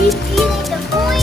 He's eating the coin.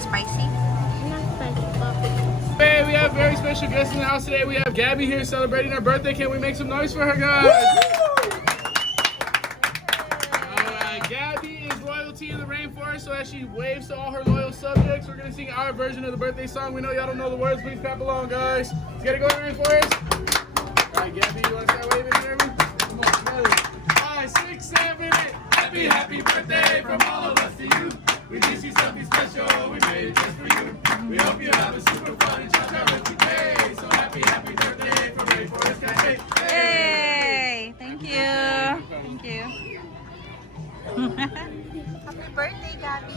Spicy? Not spicy, Poppy. Hey, we have very special guests in the house today. We have Gabby here celebrating her birthday. Can we make some noise for her, guys? Alright, Gabby is royalty in the rainforest, so as she waves to all her loyal subjects, we're going to sing our version of the birthday song. We know y'all don't know the words. Please clap along, guys. Let's get it going, rainforest. Alright, Gabby, you want to start waving, Jeremy? Come on, together. 5, 6, 7, 8. Happy, happy birthday from all of us to you. We wish you something special, we made it just for you. We hope you have a super fun and chocolate day. So happy, happy birthday from Rainforest Cafe. Hey! Thank you. Thank you. Happy birthday, Gabby.